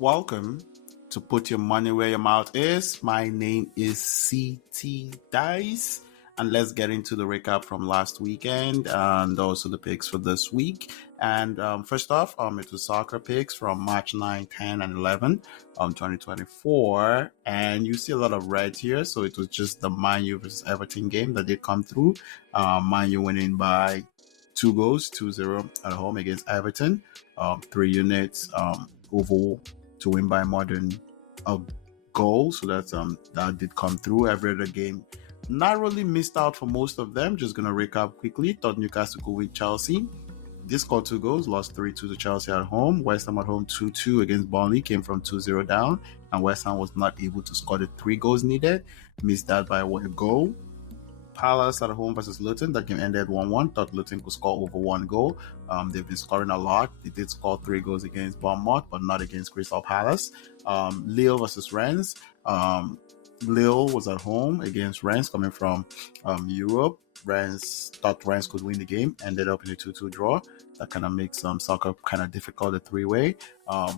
Welcome to Put Your Money Where Your Mouth Is. My name is CT Dice, and let's get into the recap from last weekend and also the picks for this week. And first off, it was soccer picks from March 9, 10, and 11, 2024. And you see a lot of red here, so it was just the Man U versus Everton game that did come through. Man U winning by 2 goals, 2-0 at home against Everton. 3 units over to win by more than a goal. So that did come through. Every other game narrowly missed out for most of them. Just gonna recap quickly. Thought Newcastle could win Chelsea. They scored 2 goals, lost 3-2 to Chelsea at home. West Ham at home 2-2 against Burnley, came from 2-0 down, and West Ham was not able to score the 3 goals needed. Missed that by 1 goal. Palace at home versus Luton. That game ended 1-1. Thought Luton could score over 1 goal. They've been scoring a lot. They did score 3 goals against Bournemouth, but not against Crystal Palace. Lille versus Rennes. Lille was at home against Rennes, coming from Europe. Thought Rennes could win the game. Ended up in a 2-2 draw. That kind of makes soccer kind of difficult, a 3-way.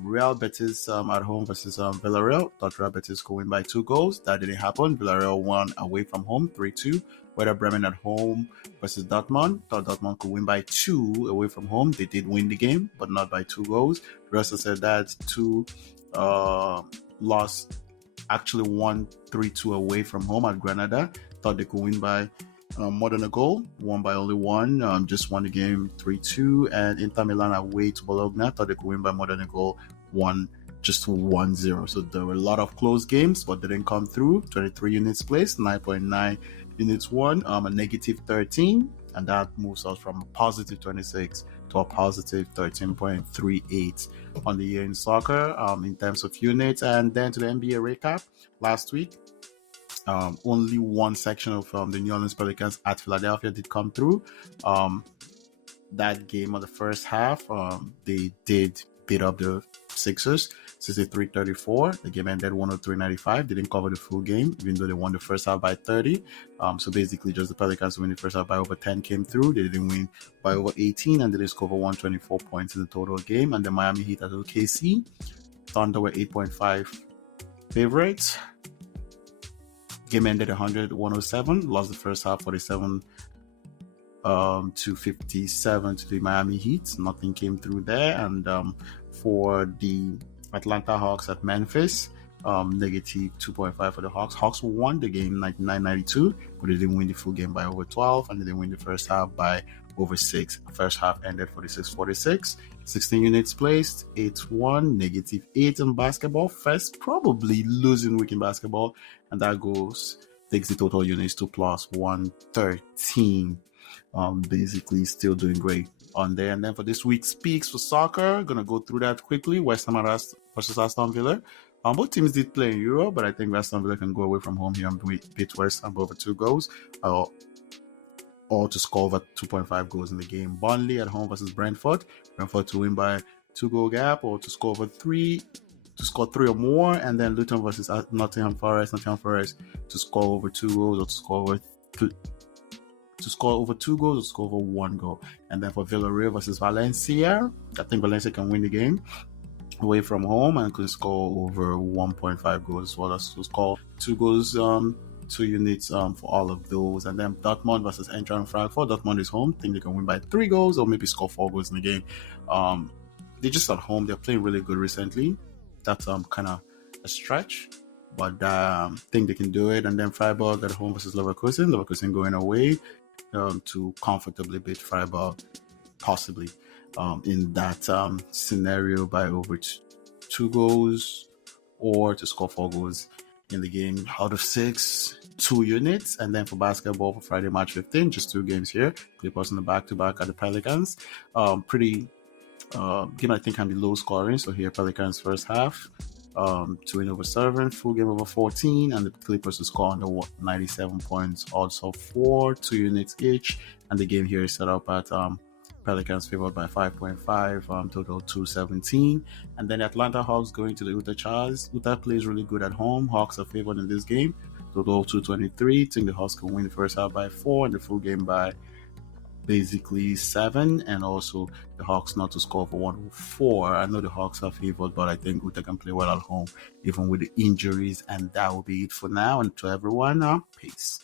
Real Betis at home versus Villarreal. Thought Real Betis could win by 2 goals. That didn't happen. Villarreal won away from home, 3-2. Werder Bremen at home versus Dortmund. Thought Dortmund could win by 2 away from home. They did win the game, but not by 2 goals. Real Sociedad 2 lost. Actually won 3-2 away from home at Granada. Thought they could win by more than a goal. Won by only 1. Just won the game 3-2. And Inter Milan away to Bologna. Thought they could win by more than a goal. Won just 1-0. So there were a lot of close games, but they didn't come through. 23 units placed, 9.9 units won, a negative 13. And that moves us from a positive 26 to a positive 13.38 on the year in soccer in terms of units. And then to the NBA recap last week. Only one section of the New Orleans Pelicans at Philadelphia did come through. That game of the first half, they did beat up the Sixers 63-34. The game ended 103-95. They didn't cover the full game, even though they won the first half by 30. So basically, just the Pelicans winning the first half by over 10 came through. They didn't win by over 18, and they did score 124 points in the total game. And the Miami Heat at OKC. Thunder were 8.5 favorites. Game ended 100-107. Lost the first half 47 to 57 to the Miami Heat. Nothing came through there. And for the Atlanta Hawks at Memphis, negative 2.5 for the Hawks. Hawks won the game 99-92, but they didn't win the full game by over 12, and they didn't win the first half by over 6. The first half ended 46-46. 16 units placed, 8-1, negative 8 in basketball. First, probably losing week in basketball, and that takes the total units to plus 113. Basically still doing great on there. And then for this week's picks for soccer, gonna go through that quickly. West Ham versus Aston Villa. Both teams did play in Europe, but I think Aston Villa can go away from home here and beat West Ham over 2 goals, or to score over 2.5 goals in the game. Burnley at home versus Brentford. Brentford to win by 2-goal gap, or to score over 3. To score 3 or more. And then Luton versus Nottingham Forest. Nottingham Forest to score over 2 goals, or to score over 2 goals, or score over 1 goal. And then for Villarreal versus Valencia, I think Valencia can win the game away from home and could score over 1.5 goals as well. As to score 2 goals, 2 units for all of those. And then Dortmund versus Eintracht Frankfurt. Dortmund is home. I think they can win by 3 goals or maybe score 4 goals in the game. They're just at home. They're playing really good recently. That's kind of a stretch, but I think they can do it. And then Freiburg at home versus Leverkusen. Leverkusen going away to comfortably beat Freiburg, possibly in that scenario by over 2 goals, or to score 4 goals in the game out of 6, 2 units. And then for basketball, for Friday, March 15, just 2 games here. Clippers on the back-to-back at the Pelicans. Game I think can be low scoring. So here, Pelicans first half, 2 win over 7, full game over 14, and the Clippers to score under 97 points, also 4, 2 units each. And the game here is set up at Pelicans favored by 5.5, total 217. And then the Atlanta Hawks going to the Utah Jazz. Utah plays really good at home. Hawks are favored in this game, total 223. I think the Hawks can win the first half by 4 and the full game by basically 7, and also the Hawks not to score for 104. I know the Hawks are favored, but I think Utah can play well at home, even with the injuries. And that will be it for now. And to everyone, peace.